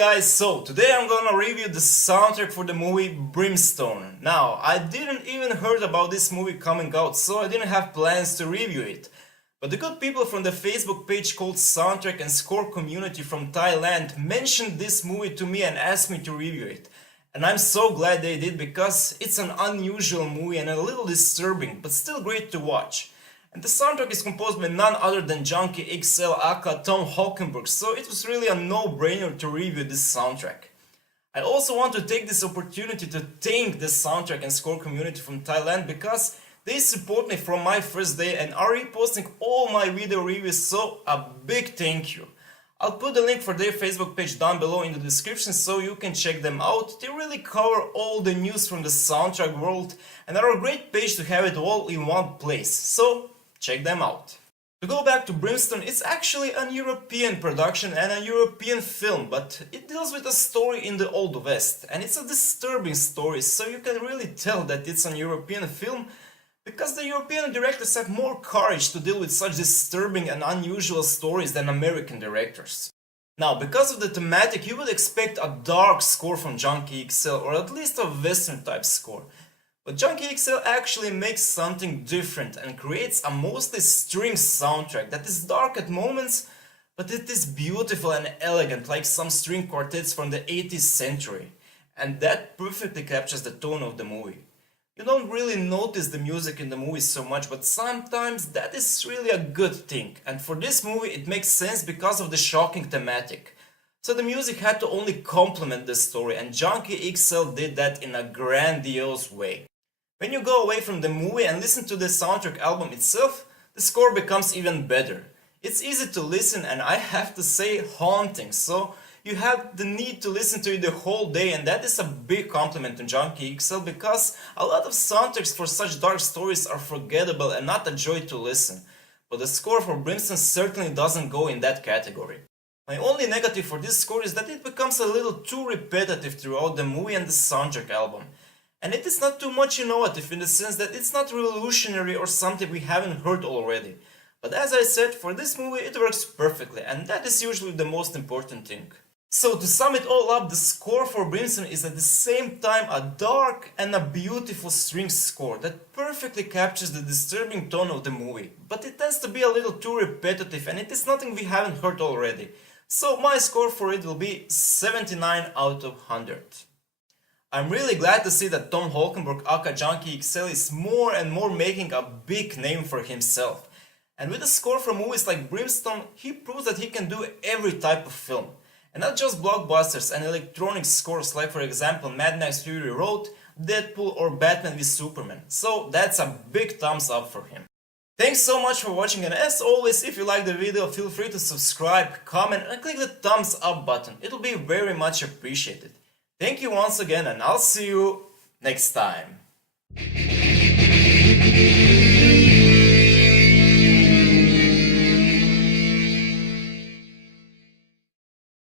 guys, so today I'm gonna review the soundtrack for the movie Brimstone. Now, I didn't even heard about this movie coming out, so I didn't have plans to review it. But the good people from the Facebook page called Soundtrack and Score Community from Thailand mentioned this movie to me and asked me to review it. And I'm so glad they did because it's an unusual movie and a little disturbing, but still great to watch. And the soundtrack is composed by none other than Junkie XL aka Tom Holkenborg, so it was really a no-brainer to review this soundtrack. I also want to take this opportunity to thank the soundtrack and score community from Thailand because they support me from my first day and are reposting all my video reviews, so a big thank you. I'll put the link for their Facebook page down below in the description so you can check them out. They really cover all the news from the soundtrack world and are a great page to have it all in one place, so check them out. To go back to Brimstone, it's actually an European production and a European film, but it deals with a story in the Old West, and it's a disturbing story, so you can really tell that it's an European film because the European directors have more courage to deal with such disturbing and unusual stories than American directors. Now, because of the thematic, you would expect a dark score from Junkie XL, or at least a Western type score. But Junkie XL actually makes something different and creates a mostly string soundtrack that is dark at moments, but it is beautiful and elegant like some string quartets from the 80th century. And that perfectly captures the tone of the movie. You don't really notice the music in the movie so much, but sometimes that is really a good thing. And for this movie it makes sense because of the shocking thematic. So the music had to only complement the story, and Junkie XL did that in a grandiose way. When you go away from the movie and listen to the soundtrack album itself, the score becomes even better. It's easy to listen and I have to say haunting, so you have the need to listen to it the whole day, and that is a big compliment to Junkie XL because a lot of soundtracks for such dark stories are forgettable and not a joy to listen. But the score for Brimstone certainly doesn't go in that category. My only negative for this score is that it becomes a little too repetitive throughout the movie and the soundtrack album. And it is not too much innovative in the sense that it's not revolutionary or something we haven't heard already. But as I said, for this movie it works perfectly, and that is usually the most important thing. So to sum it all up, the score for Brimstone is at the same time a dark and a beautiful string score that perfectly captures the disturbing tone of the movie. But it tends to be a little too repetitive and it is nothing we haven't heard already. So my score for it will be 79 out of 100. I'm really glad to see that Tom Holkenborg aka Junkie XL is more and more making a big name for himself. And with a score for movies like Brimstone, he proves that he can do every type of film. And not just blockbusters and electronic scores like for example Mad Max Fury Road, Deadpool or Batman v Superman. So that's a big thumbs up for him. Thanks so much for watching, and as always, if you like the video, feel free to subscribe, comment and click the thumbs up button. It will be very much appreciated. Thank you once again, and I'll see you next time.